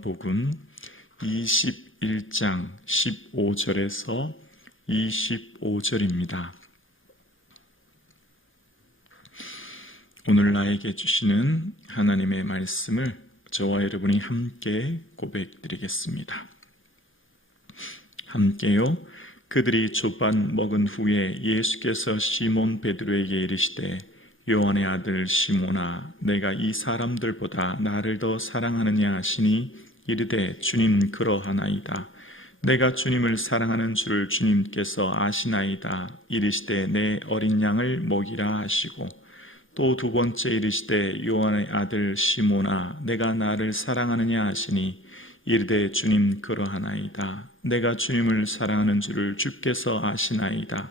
복음 21장 15절에서 25절입니다. 오늘 나에게 주시는 하나님의 말씀을 저와 여러분이 함께 고백드리겠습니다. 함께요. 그들이 족반 먹은 후에 예수께서 시몬 베드로에게 이르시되 요한의 아들 시몬아, 내가 이 사람들보다 나를 더 사랑하느냐 하시니 이르되 주님 그러하나이다. 내가 주님을 사랑하는 줄을 주님께서 아시나이다. 이르시되 내 어린 양을 먹이라 하시고 또 두 번째 이르시되 요한의 아들 시몬아, 내가 나를 사랑하느냐 하시니 이르되 주님 그러하나이다. 내가 주님을 사랑하는 줄을 주께서 아시나이다.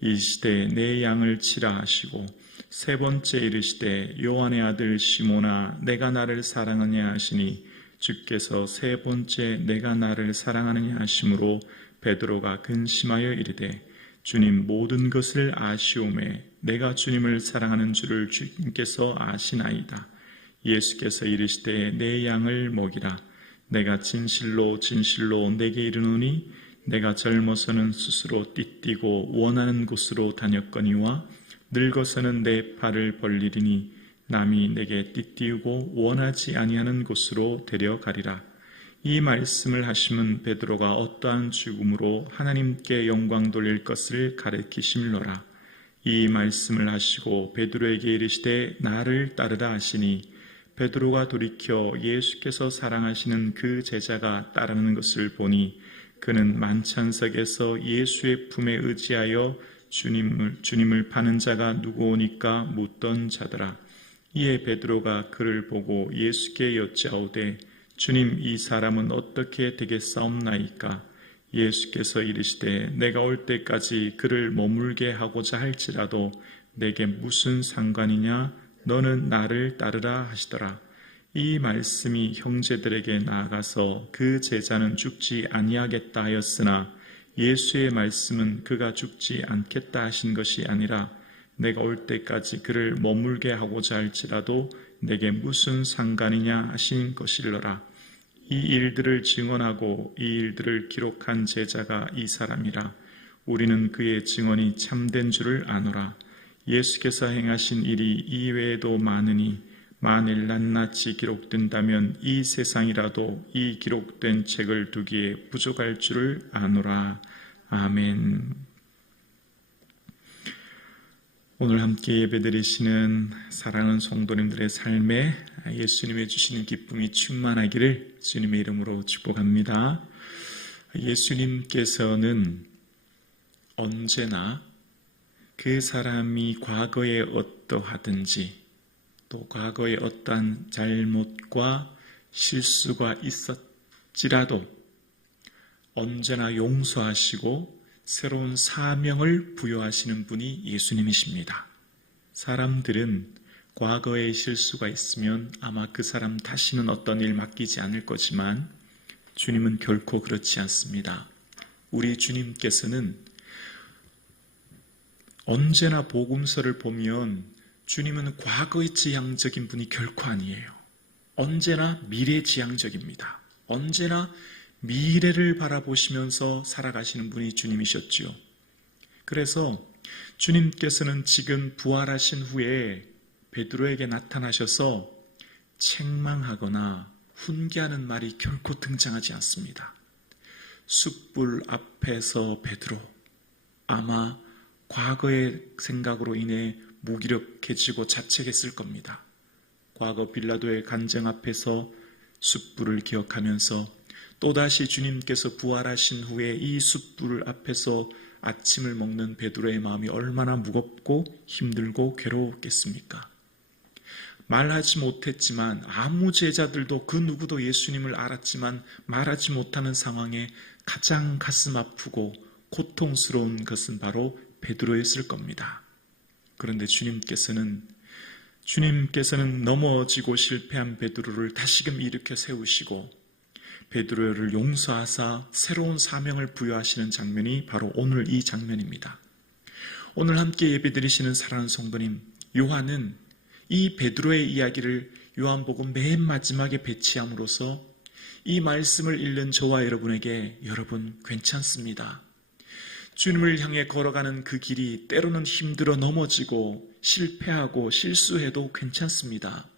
이르시되 내 양을 치라 하시고 세 번째 이르시되 요한의 아들 시몬아, 내가 나를 사랑하느냐 하시니 주께서 세 번째 내가 나를 사랑하느냐 하심으로 베드로가 근심하여 이르되 주님 모든 것을 아시오매 내가 주님을 사랑하는 줄을 주님께서 아시나이다. 예수께서 이르시되 내 양을 먹이라. 내가 진실로 진실로 내게 이르노니 내가 젊어서는 스스로 띠띠고 원하는 곳으로 다녔거니와 늙어서는 내 팔을 벌리리니 남이 내게 띠띠우고 원하지 아니하는 곳으로 데려가리라. 이 말씀을 하심은 베드로가 어떠한 죽음으로 하나님께 영광 돌릴 것을 가르치심이로라. 이 말씀을 하시고 베드로에게 이르시되 나를 따르라 하시니 베드로가 돌이켜 예수께서 사랑하시는 그 제자가 따르는 것을 보니 그는 만찬석에서 예수의 품에 의지하여 주님을 파는 자가 누구오니까 묻던 자더라. 이에 베드로가 그를 보고 예수께 여짜오되 주님 이 사람은 어떻게 되겠사옵나이까? 예수께서 이르시되 내가 올 때까지 그를 머물게 하고자 할지라도 내게 무슨 상관이냐? 너는 나를 따르라 하시더라. 이 말씀이 형제들에게 나아가서 그 제자는 죽지 아니하겠다 하였으나 예수의 말씀은 그가 죽지 않겠다 하신 것이 아니라 내가 올 때까지 그를 머물게 하고자 할지라도 내게 무슨 상관이냐 하신 것이러라. 이 일들을 증언하고 이 일들을 기록한 제자가 이 사람이라. 우리는 그의 증언이 참된 줄을 아노라. 예수께서 행하신 일이 이외에도 많으니 만일 낱낱이 기록된다면 이 세상이라도 이 기록된 책을 두기에 부족할 줄을 아노라. 아멘. 오늘 함께 예배드리시는 사랑하는 성도님들의 삶에 예수님의 주시는 기쁨이 충만하기를 주님의 이름으로 축복합니다. 예수님께서는 언제나 그 사람이 과거에 어떠하든지 또 과거에 어떠한 잘못과 실수가 있었지라도 언제나 용서하시고 새로운 사명을 부여하시는 분이 예수님이십니다. 사람들은 과거에 실수가 있으면 아마 그 사람 다시는 어떤 일 맡기지 않을 거지만 주님은 결코 그렇지 않습니다. 우리 주님께서는 언제나 복음서를 보면 주님은 과거의 지향적인 분이 결코 아니에요. 언제나 미래지향적입니다. 언제나 미래를 바라보시면서 살아가시는 분이 주님이셨죠. 그래서 주님께서는 지금 부활하신 후에 베드로에게 나타나셔서 책망하거나 훈계하는 말이 결코 등장하지 않습니다. 숯불 앞에서 베드로, 아마 과거의 생각으로 인해 무기력해지고 자책했을 겁니다. 과거 빌라도의 간증 앞에서 숯불을 기억하면서 또다시 주님께서 부활하신 후에 이 숯불 앞에서 아침을 먹는 베드로의 마음이 얼마나 무겁고 힘들고 괴로웠겠습니까? 말하지 못했지만 아무 제자들도 그 누구도 예수님을 알았지만 말하지 못하는 상황에 가장 가슴 아프고 고통스러운 것은 바로 베드로였을 겁니다. 그런데 주님께서는 넘어지고 실패한 베드로를 다시금 일으켜 세우시고 베드로를 용서하사 새로운 사명을 부여하시는 장면이 바로 오늘 이 장면입니다. 오늘 함께 예배드리시는 사랑하는 성도님, 요한은 이 베드로의 이야기를 요한복음 맨 마지막에 배치함으로써 이 말씀을 읽는 저와 여러분에게 여러분 괜찮습니다. 주님을 향해 걸어가는 그 길이 때로는 힘들어 넘어지고 실패하고 실수해도 괜찮습니다.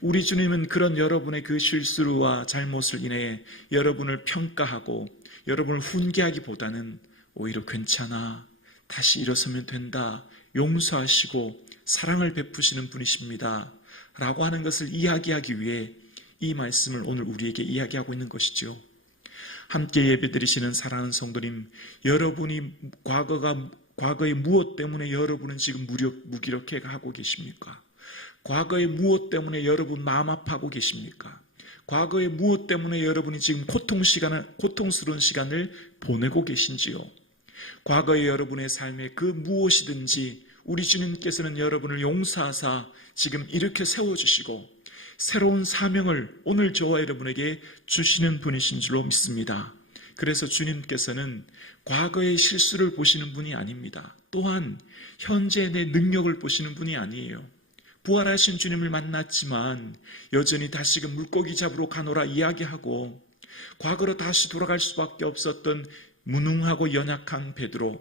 우리 주님은 그런 여러분의 그 실수와 잘못을 인해 여러분을 평가하고 여러분을 훈계하기보다는 오히려 괜찮아, 다시 일어서면 된다, 용서하시고 사랑을 베푸시는 분이십니다 라고 하는 것을 이야기하기 위해 이 말씀을 오늘 우리에게 이야기하고 있는 것이죠. 함께 예배드리시는 사랑하는 성도님, 여러분이 과거에 무엇 때문에 여러분은 지금 무기력해 하고 계십니까? 과거에 무엇 때문에 여러분 마음 아파하고 계십니까? 과거에 무엇 때문에 여러분이 지금 고통스러운 시간을 보내고 계신지요? 과거의 여러분의 삶에 그 무엇이든지 우리 주님께서는 여러분을 용서하사 지금 이렇게 세워주시고 새로운 사명을 오늘 저와 여러분에게 주시는 분이신 줄로 믿습니다. 그래서 주님께서는 과거의 실수를 보시는 분이 아닙니다. 또한 현재 내 능력을 보시는 분이 아니에요. 부활하신 주님을 만났지만 여전히 다시금 물고기 잡으러 가노라 이야기하고 과거로 다시 돌아갈 수밖에 없었던 무능하고 연약한 베드로,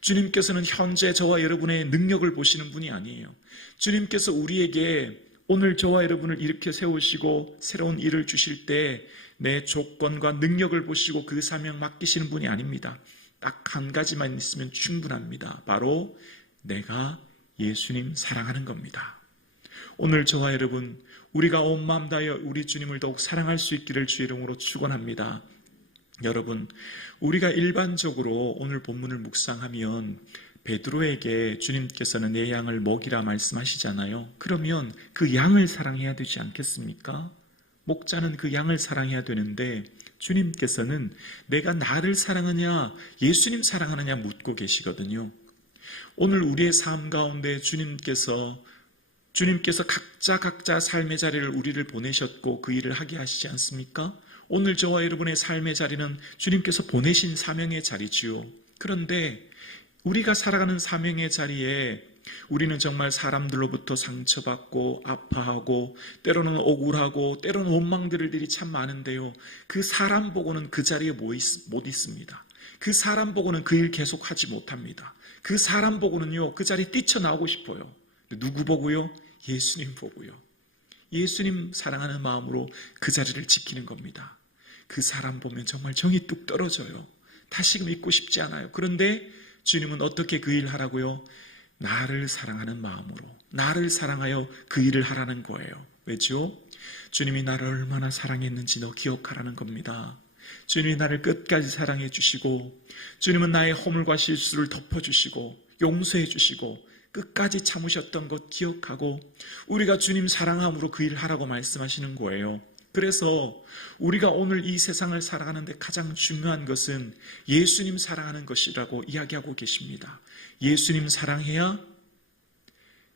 주님께서는 현재 저와 여러분의 능력을 보시는 분이 아니에요. 주님께서 우리에게 오늘 저와 여러분을 이렇게 세우시고 새로운 일을 주실 때 내 조건과 능력을 보시고 그 사명 맡기시는 분이 아닙니다. 딱 한 가지만 있으면 충분합니다. 바로 내가 예수님 사랑하는 겁니다. 오늘 저와 여러분, 우리가 온 마음 다하여 우리 주님을 더욱 사랑할 수 있기를 주의 이름으로 축원합니다. 여러분, 우리가 일반적으로 오늘 본문을 묵상하면 베드로에게 주님께서는 내 양을 먹이라 말씀하시잖아요. 그러면 그 양을 사랑해야 되지 않겠습니까? 목자는 그 양을 사랑해야 되는데 주님께서는 내가 나를 사랑하냐 예수님 사랑하느냐 묻고 계시거든요. 오늘 우리의 삶 가운데 주님께서 각자 삶의 자리를 우리를 보내셨고 그 일을 하게 하시지 않습니까? 오늘 저와 여러분의 삶의 자리는 주님께서 보내신 사명의 자리지요. 그런데 우리가 살아가는 사명의 자리에 우리는 정말 사람들로부터 상처받고 아파하고 때로는 억울하고 때로는 원망들을 일이 참 많은데요. 그 사람 보고는 그 자리에 못 있습니다. 그 사람 보고는 그 일 계속하지 못합니다. 그 사람 보고는요, 그 자리에 뛰쳐나오고 싶어요. 누구 보고요? 예수님 보고요. 예수님 사랑하는 마음으로 그 자리를 지키는 겁니다. 그 사람 보면 정말 정이 뚝 떨어져요. 다시금 잊고 싶지 않아요. 그런데 주님은 어떻게 그 일을 하라고요? 나를 사랑하는 마음으로, 나를 사랑하여 그 일을 하라는 거예요. 왜죠? 주님이 나를 얼마나 사랑했는지 너 기억하라는 겁니다. 주님이 나를 끝까지 사랑해 주시고 주님은 나의 허물과 실수를 덮어주시고 용서해 주시고 끝까지 참으셨던 것 기억하고 우리가 주님 사랑함으로 그 일을 하라고 말씀하시는 거예요. 그래서 우리가 오늘 이 세상을 살아가는데 가장 중요한 것은 예수님 사랑하는 것이라고 이야기하고 계십니다. 예수님 사랑해야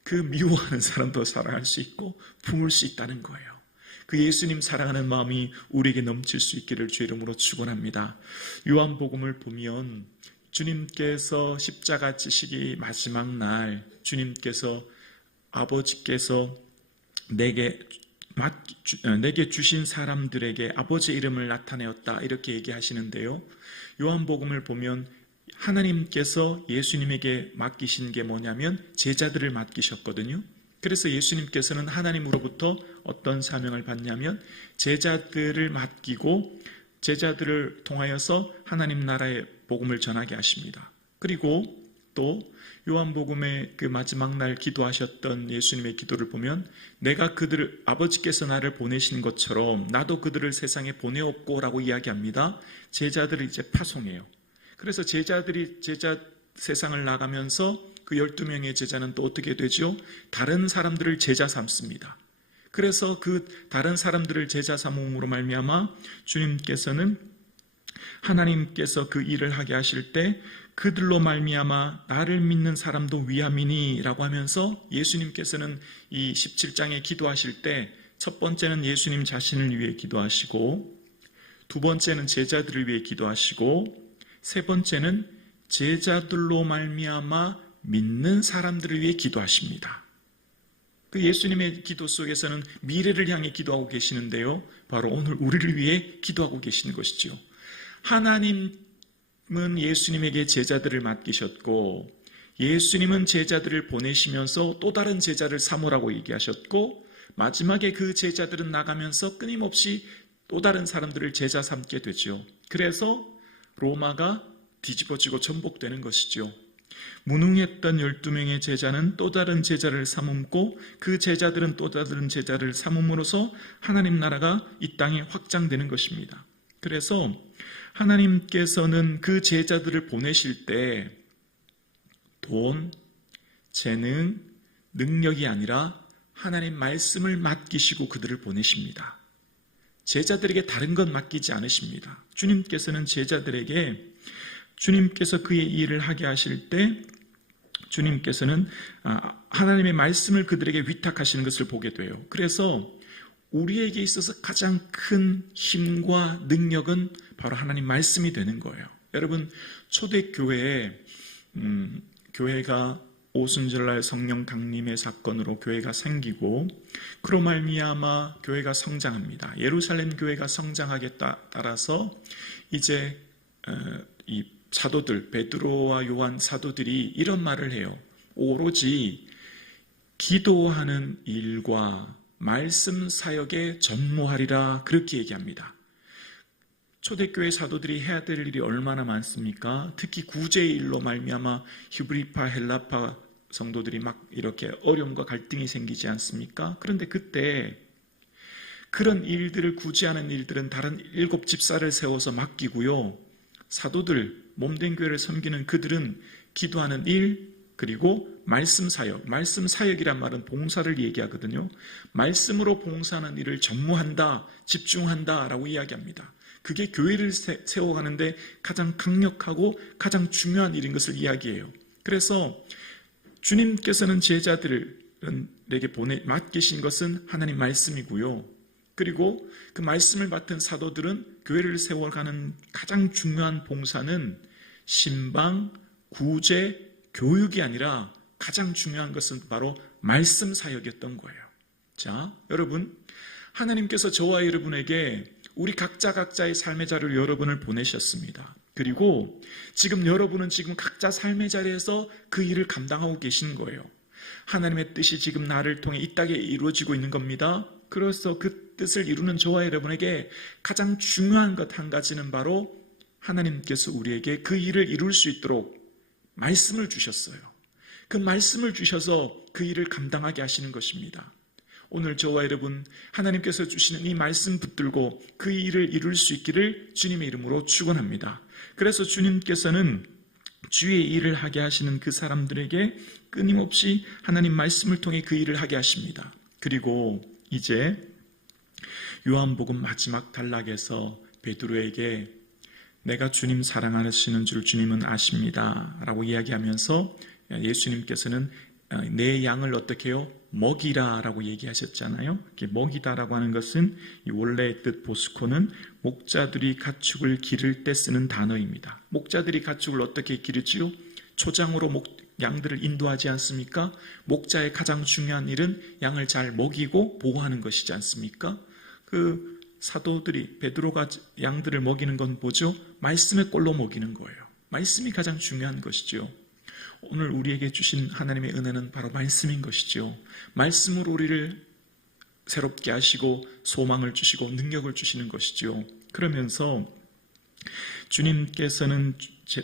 그 미워하는 사람도 사랑할 수 있고 품을 수 있다는 거예요. 그 예수님 사랑하는 마음이 우리에게 넘칠 수 있기를 주의 이름으로 축원합니다. 요한복음을 보면 주님께서 십자가 지시기 마지막 날 주님께서 아버지께서 내게 주신 사람들에게 아버지의 이름을 나타내었다 이렇게 얘기하시는데요. 요한복음을 보면 하나님께서 예수님에게 맡기신 게 뭐냐면 제자들을 맡기셨거든요. 그래서 예수님께서는 하나님으로부터 어떤 사명을 받냐면 제자들을 맡기고 제자들을 통하여서 하나님 나라의 복음을 전하게 하십니다. 그리고 또 요한복음의 그 마지막 날 기도하셨던 예수님의 기도를 보면 내가 그들을 아버지께서 나를 보내신 것처럼 나도 그들을 세상에 보내었고 라고 이야기합니다. 제자들을 이제 파송해요. 그래서 제자들이 세상을 나가면서 그 12명의 제자는 또 어떻게 되죠? 다른 사람들을 제자 삼습니다. 그래서 그 다른 사람들을 제자 삼음으로 말미암아 주님께서는 하나님께서 그 일을 하게 하실 때 그들로 말미암아 나를 믿는 사람도 위함이니 라고 하면서 예수님께서는 이 17장에 기도하실 때 첫 번째는 예수님 자신을 위해 기도하시고 두 번째는 제자들을 위해 기도하시고 세 번째는 제자들로 말미암아 믿는 사람들을 위해 기도하십니다. 그 예수님의 기도 속에서는 미래를 향해 기도하고 계시는데요, 바로 오늘 우리를 위해 기도하고 계시는 것이죠. 하나님은 예수님에게 제자들을 맡기셨고, 예수님은 제자들을 보내시면서 또 다른 제자를 삼으라고 얘기하셨고, 마지막에 그 제자들은 나가면서 끊임없이 또 다른 사람들을 제자 삼게 되죠. 그래서 로마가 뒤집어지고 전복되는 것이죠. 무능했던 12명의 제자는 또 다른 제자를 삼음고, 그 제자들은 또 다른 제자를 삼음으로써 하나님 나라가 이 땅에 확장되는 것입니다. 그래서 하나님께서는 그 제자들을 보내실 때 돈, 재능, 능력이 아니라 하나님 말씀을 맡기시고 그들을 보내십니다. 제자들에게 다른 것 맡기지 않으십니다. 주님께서는 제자들에게, 주님께서 그의 일을 하게 하실 때 주님께서는 하나님의 말씀을 그들에게 위탁하시는 것을 보게 돼요. 그래서 우리에게 있어서 가장 큰 힘과 능력은 바로 하나님 말씀이 되는 거예요. 여러분, 초대교회에 교회가 오순절날 성령 강림의 사건으로 교회가 생기고, 그로 말미암아 교회가 성장합니다. 예루살렘 교회가 성장하게 따라서 이제 이 사도들, 베드로와 요한 사도들이 이런 말을 해요. 오로지 기도하는 일과 말씀 사역에 전무하리라, 그렇게 얘기합니다. 초대교회 사도들이 해야 될 일이 얼마나 많습니까? 특히 구제의 일로 말미암아 히브리파, 헬라파 성도들이 막 이렇게 어려움과 갈등이 생기지 않습니까? 그런데 그때 그런 일들을 구제하는 일들은 다른 7 집사를 세워서 맡기고요, 사도들, 몸된 교회를 섬기는 그들은 기도하는 일, 그리고 말씀 사역, 말씀 사역이란 말은 봉사를 얘기하거든요. 말씀으로 봉사하는 일을 전무한다, 집중한다 라고 이야기합니다. 그게 교회를 세워가는데 가장 강력하고 가장 중요한 일인 것을 이야기해요. 그래서 주님께서는 제자들에게 맡기신 것은 하나님 말씀이고요, 그리고 그 말씀을 맡은 사도들은 교회를 세워가는 가장 중요한 봉사는 신방, 구제, 교육이 아니라 가장 중요한 것은 바로 말씀 사역이었던 거예요. 자, 여러분, 하나님께서 저와 여러분에게 우리 각자의 삶의 자리로 여러분을 보내셨습니다. 그리고 지금 여러분은 지금 각자 삶의 자리에서 그 일을 감당하고 계신 거예요. 하나님의 뜻이 지금 나를 통해 이 땅에 이루어지고 있는 겁니다. 그래서 그 뜻을 이루는 저와 여러분에게 가장 중요한 것 한 가지는 바로 하나님께서 우리에게 그 일을 이룰 수 있도록 말씀을 주셨어요. 그 말씀을 주셔서 그 일을 감당하게 하시는 것입니다. 오늘 저와 여러분, 하나님께서 주시는 이 말씀 붙들고 그 일을 이룰 수 있기를 주님의 이름으로 축원합니다. 그래서 주님께서는 주의 일을 하게 하시는 그 사람들에게 끊임없이 하나님 말씀을 통해 그 일을 하게 하십니다. 그리고 이제 요한복음 마지막 단락에서 베드로에게 내가 주님 사랑하시는 줄 주님은 아십니다 라고 이야기하면서 예수님께서는 내 양을 어떻게 해요? 먹이라 라고 얘기하셨잖아요. 먹이다라고 하는 것은 이 원래의 뜻 보스코는 목자들이 가축을 기를 때 쓰는 단어입니다. 목자들이 가축을 어떻게 기르지요? 초장으로 양들을 인도하지 않습니까? 목자의 가장 중요한 일은 양을 잘 먹이고 보호하는 것이지 않습니까? 그 사도들이, 베드로가 양들을 먹이는 건 뭐죠? 말씀의 꼴로 먹이는 거예요. 말씀이 가장 중요한 것이죠. 오늘 우리에게 주신 하나님의 은혜는 바로 말씀인 것이죠. 말씀으로 우리를 새롭게 하시고 소망을 주시고 능력을 주시는 것이죠. 그러면서 주님께서는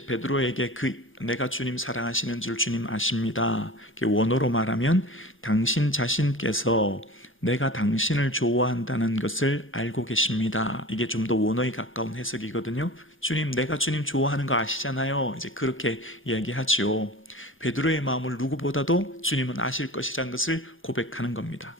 베드로에게 내가 주님 사랑하시는 줄 주님 아십니다. 원어로 말하면 당신 자신께서 내가 당신을 좋아한다는 것을 알고 계십니다. 이게 좀 더 원어에 가까운 해석이거든요. 주님, 내가 주님 좋아하는 거 아시잖아요. 이제 그렇게 이야기하죠. 베드로의 마음을 누구보다도 주님은 아실 것이라는 것을 고백하는 겁니다.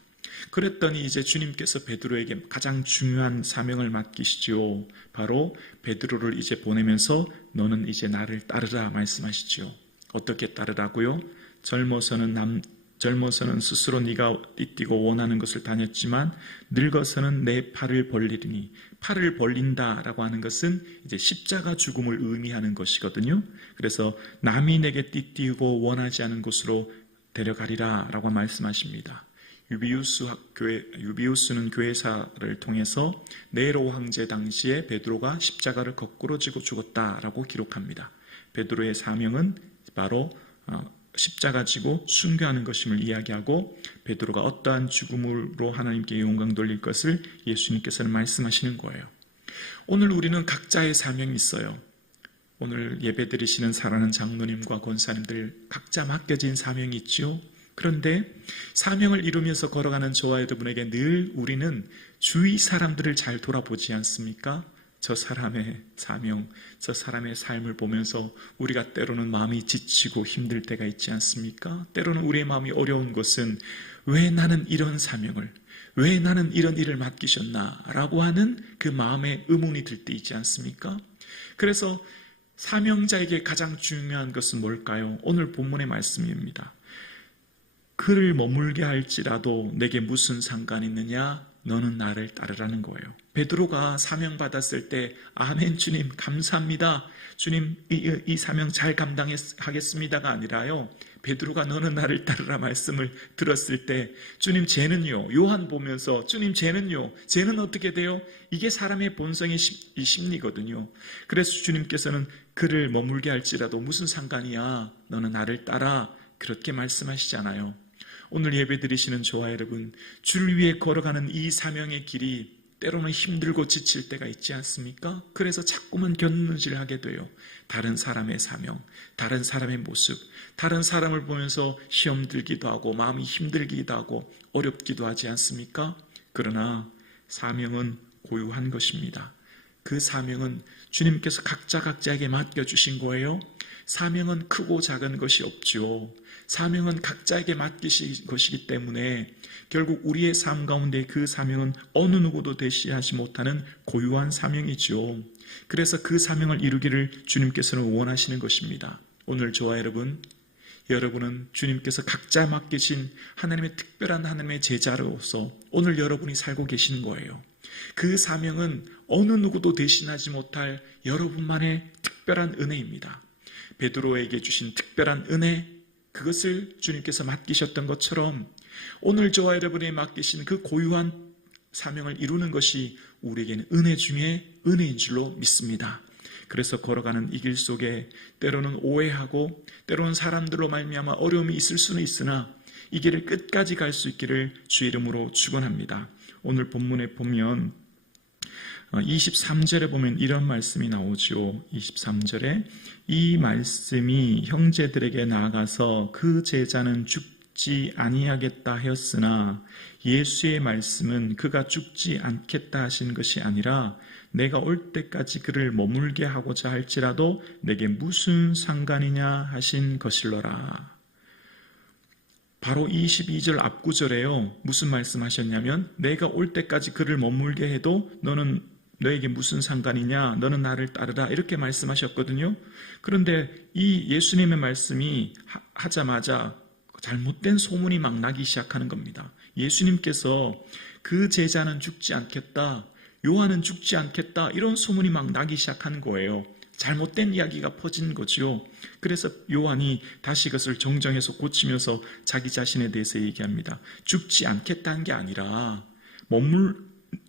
그랬더니 이제 주님께서 베드로에게 가장 중요한 사명을 맡기시죠. 바로 베드로를 이제 보내면서 너는 이제 나를 따르라 말씀하시죠. 어떻게 따르라고요? 젊어서는 스스로 네가 띠띠고 원하는 것을 다녔지만 늙어서는 내 팔을 벌리리니, 팔을 벌린다라고 하는 것은 이제 십자가 죽음을 의미하는 것이거든요. 그래서 남이 내게 띠띠고 원하지 않은 곳으로 데려가리라라고 말씀하십니다. 유비우스는 교회사를 통해서 네로 황제 당시에 베드로가 십자가를 거꾸로 지고 죽었다라고 기록합니다. 베드로의 사명은 바로 십자가 지고 순교하는 것임을 이야기하고 베드로가 어떠한 죽음으로 하나님께 영광 돌릴 것을 예수님께서는 말씀하시는 거예요. 오늘 우리는 각자의 사명이 있어요. 오늘 예배드리시는 사랑하는 장로님과 권사님들 각자 맡겨진 사명이 있죠. 그런데 사명을 이루면서 걸어가는 저와 여러분에게 늘 우리는 주위 사람들을 잘 돌아보지 않습니까? 저 사람의 사명, 저 사람의 삶을 보면서 우리가 때로는 마음이 지치고 힘들 때가 있지 않습니까? 때로는 우리의 마음이 어려운 것은 왜 나는 이런 사명을, 왜 나는 이런 일을 맡기셨나? 라고 하는 그 마음에 의문이 들 때 있지 않습니까? 그래서 사명자에게 가장 중요한 것은 뭘까요? 오늘 본문의 말씀입니다. 그를 머물게 할지라도 내게 무슨 상관이 있느냐? 너는 나를 따르라는 거예요. 베드로가 사명받았을 때 아멘 주님 감사합니다. 주님 이 사명 잘 감당하겠습니다가 아니라요. 베드로가 너는 나를 따르라 말씀을 들었을 때 주님 쟤는요. 요한 보면서 주님 쟤는요. 쟤는 어떻게 돼요? 이게 사람의 본성의 심리거든요. 그래서 주님께서는 그를 머물게 할지라도 무슨 상관이야. 너는 나를 따라 그렇게 말씀하시잖아요. 오늘 예배드리시는 저와 여러분, 주를 위해 걸어가는 이 사명의 길이 때로는 힘들고 지칠 때가 있지 않습니까? 그래서 자꾸만 견눈질하게 돼요. 다른 사람의 사명, 다른 사람의 모습, 다른 사람을 보면서 시험 들기도 하고 마음이 힘들기도 하고 어렵기도 하지 않습니까? 그러나 사명은 고유한 것입니다. 그 사명은 주님께서 각자에게 맡겨주신 거예요. 사명은 크고 작은 것이 없죠. 사명은 각자에게 맡기신 것이기 때문에 결국 우리의 삶 가운데 그 사명은 어느 누구도 대시하지 못하는 고유한 사명이죠. 그래서 그 사명을 이루기를 주님께서는 원하시는 것입니다. 오늘 저와 여러분은 주님께서 각자 맡기신 하나님의 특별한 하나님의 제자로서 오늘 여러분이 살고 계시는 거예요. 그 사명은 어느 누구도 대신하지 못할 여러분만의 특별한 은혜입니다. 베드로에게 주신 특별한 은혜, 그것을 주님께서 맡기셨던 것처럼 오늘 저와 여러분이 맡기신 그 고유한 사명을 이루는 것이 우리에게는 은혜 중에 은혜인 줄로 믿습니다. 그래서 걸어가는 이 길 속에 때로는 오해하고 때로는 사람들로 말미암아 어려움이 있을 수는 있으나 이 길을 끝까지 갈 수 있기를 주 이름으로 축원합니다. 오늘 본문에 보면 23절에 보면 이런 말씀이 나오죠. 23절에 이 말씀이 형제들에게 나아가서 그 제자는 죽지 아니하겠다 하였으나 예수의 말씀은 그가 죽지 않겠다 하신 것이 아니라 내가 올 때까지 그를 머물게 하고자 할지라도 내게 무슨 상관이냐 하신 것일러라. 바로 22절 앞구절에요. 무슨 말씀하셨냐면 내가 올 때까지 그를 머물게 해도 너에게 무슨 상관이냐? 너는 나를 따르라. 이렇게 말씀하셨거든요. 그런데 이 예수님의 말씀이 하자마자 잘못된 소문이 막 나기 시작하는 겁니다. 예수님께서 그 제자는 죽지 않겠다. 요한은 죽지 않겠다. 이런 소문이 막 나기 시작하는 거예요. 잘못된 이야기가 퍼진 거지요. 그래서 요한이 다시 그것을 정정해서 고치면서 자기 자신에 대해서 얘기합니다. 죽지 않겠다는 게 아니라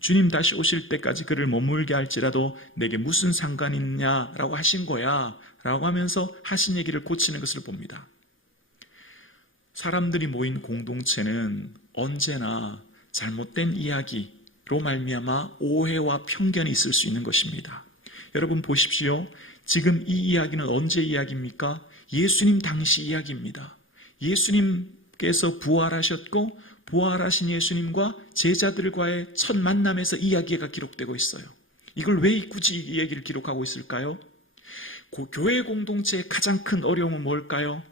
주님 다시 오실 때까지 그를 머물게 할지라도 내게 무슨 상관이 있냐라고 하신 거야 라고 하면서 하신 얘기를 고치는 것을 봅니다. 사람들이 모인 공동체는 언제나 잘못된 이야기로 말미암아 오해와 편견이 있을 수 있는 것입니다. 여러분 보십시오. 지금 이 이야기는 언제 이야기입니까? 예수님 당시 이야기입니다. 예수님께서 부활하셨고 부활하신 예수님과 제자들과의 첫 만남에서 이야기가 기록되고 있어요. 이걸 왜 굳이 이 얘기를 기록하고 있을까요? 교회 공동체의 가장 큰 어려움은 뭘까요?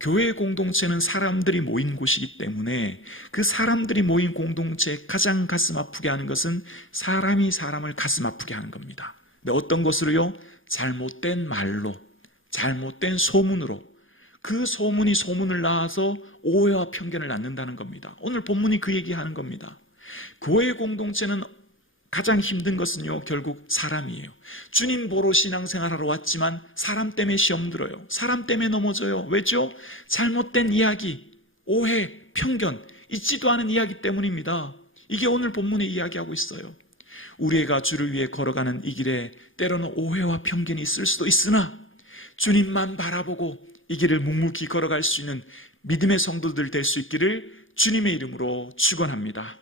교회 공동체는 사람들이 모인 곳이기 때문에 그 사람들이 모인 공동체에 가장 가슴 아프게 하는 것은 사람이 사람을 가슴 아프게 하는 겁니다. 근데 어떤 것으로요? 잘못된 말로, 잘못된 소문으로. 그 소문이 소문을 낳아서 오해와 편견을 낳는다는 겁니다. 오늘 본문이 그 얘기하는 겁니다. 교회 공동체는 가장 힘든 것은요, 결국 사람이에요. 주님 보러 신앙생활하러 왔지만 사람 때문에 시험 들어요. 사람 때문에 넘어져요. 왜죠? 잘못된 이야기, 오해, 편견. 있지도 않은 이야기 때문입니다. 이게 오늘 본문에 이야기하고 있어요. 우리가 주를 위해 걸어가는 이 길에 때로는 오해와 편견이 있을 수도 있으나 주님만 바라보고 이 길을 묵묵히 걸어갈 수 있는 믿음의 성도들 될 수 있기를 주님의 이름으로 축원합니다.